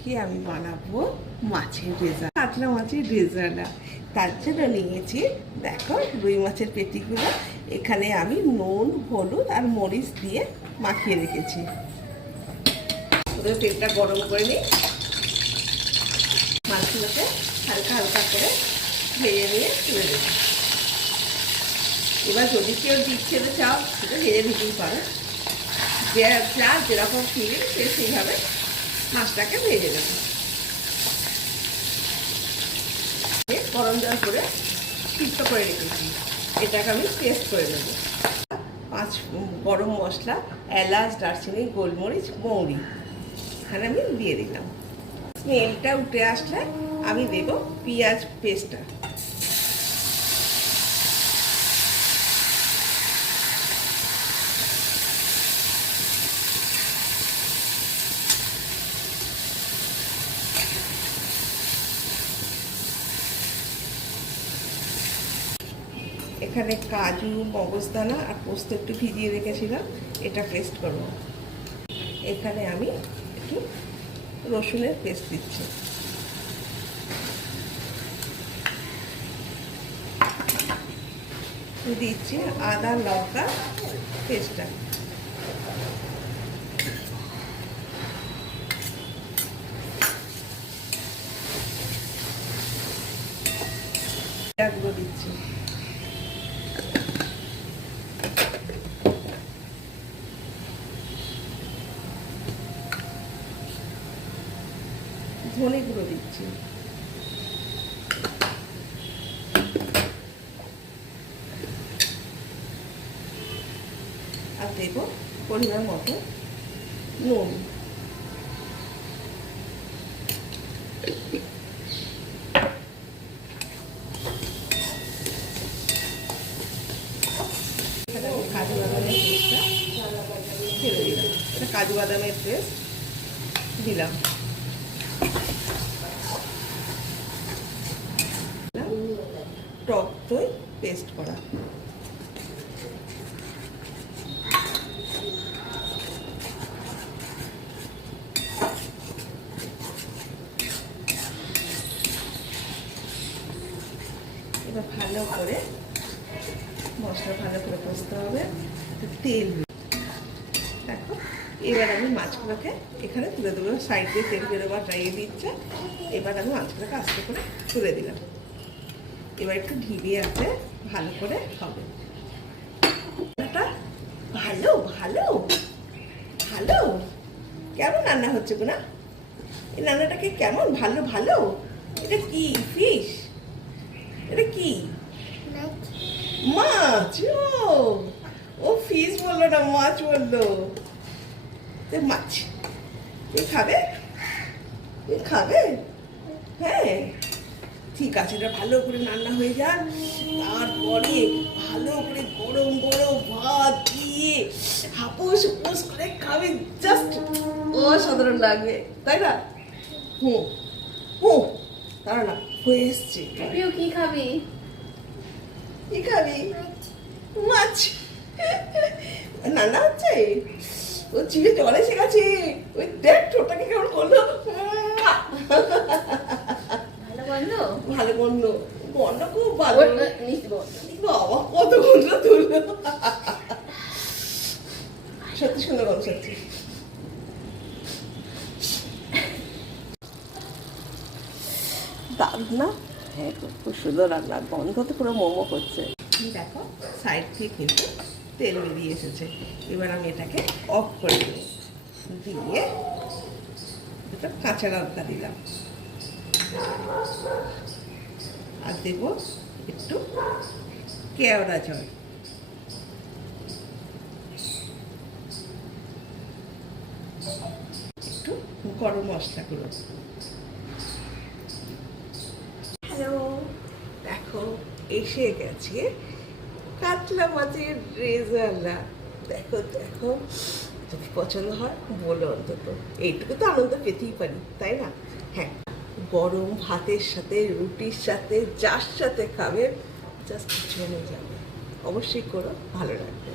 কি আমি বানাবো মাছের রেজালা, কাতলা মাছের রেজালা। তার জন্য নিয়েছি দেখো রুই মাছের পেটিগুলো। এখানে আমি নুন, হলুদ আর মরিচ দিয়ে মাখিয়ে রেখেছি। তেলটা গরম করে নিই, মাছগুলোকে হালকা হালকা করে ভেজে নিয়ে তুলে দেব। এবার যদি কেউ ডিপ ছেড়ে চাও সেটা ভেজে দিতেই পারো, যা যেরকম ফিলিং সে সেইভাবে মাছটাকে ভেজে নেব। গরম জল করে সিদ্ধ করে রেখেছি, এটাকে আমি পেস্ট করে নেব। 5 গরম মশলা, এলাচ, দারচিনি, গোলমরিচ, মৌরি এখানে আমি দিয়ে দিলাম। স্মেলটা উঠে আসলে আমি দেব পেঁয়াজ পেস্টটা। এখানে কাজু, মগজদানা আর পোস্ত একটু ভিজিয়ে রেখেছিলাম, এটা পেস্ট করব। এখানে আমি একটু রসুনের পেস্ট দিচ্ছি। দিচ্ছি আদা লঙ্কা পেস্টটা। গুঁড়ো দিচ্ছি, ধনে গুঁড়ো দিচ্ছি, আর দেব পরিমাণ মতো নুন। কাজু বাদামের পেস্টটা ফেলে দিলাম, এটা কাজু বাদামের পেস্ট দিলাম। টক দই পেস্ট করা, এবার ভালো করে মশলা ভালো করে কষতে হবে। তেল দেখো, এবার আমি মাছগুলোকে এখানে তুলে দেবো। সাইড দিয়ে তেল বেরোবার ট্রাইয়ে দিচ্ছে। এবার আমি মাছগুলোকে আস্তে করে তুলে দিলাম। এবার একটু ঢিলে আছে, ভালো করে হবে। ভালো ভালো ভালো কেমন রান্না হচ্ছে গো? না, এই রান্নাটাকে কেমন ভালো ভালো? এটা কি ফিশ? এটা কি মাছ? ও ফিশ বললো না, মাছ বললো। মাছ তুই খাবে? তুই খাবে? হ্যাঁ ঠিক আছে, এটা ভালো করে রান্না হয়ে যাক, তারপরে ভালো করে গরম গরম ভাত দিয়ে হাপুস হুপুস করে খাবে, জাস্ট অসাধারণ লাগবে, তাই না? হুম হুম, তারা না হয়ে এসছে। কি খাবি? কি খাবি? মাছ রান্না হচ্ছে, ও চিড়ে জল এসে গেছে। ওই দেখ ঠোঁটাকে কেমন করলো, ভালো গন্ধ, গন্ধ খুব ভালো। বাবা কত গন্ধ তুললো, সত্যি সুন্দর গন্ধ হচ্ছে। দারুণ না? হ্যাঁ খুব সুন্দর রান্না, গন্ধ তো পুরো মোমো করছে। দেখো সাইড থেকে কিন্তু তেল বেরিয়ে এসেছে। এবার আমি এটাকে অফ করে দেব, দিয়ে এটা কাঁচা লঙ্কা দিলাম, আর দেব একটু কেওড়া জল। একটু গরম মশলা গুঁড়ো। হ্যালো, দেখো এসে গেছে কাতলা মাছের রেজালা। দেখো দেখো, যদি পছন্দ হয় বলো, অন্তত এইটুকু তো আনন্দ পেতেই পারি, তাই না? হ্যাঁ, গরম ভাতের সাথে, রুটির সাথে, যার সাথে খাবে জাস্ট জমে যাবে। অবশ্যই করো, ভালো লাগবে।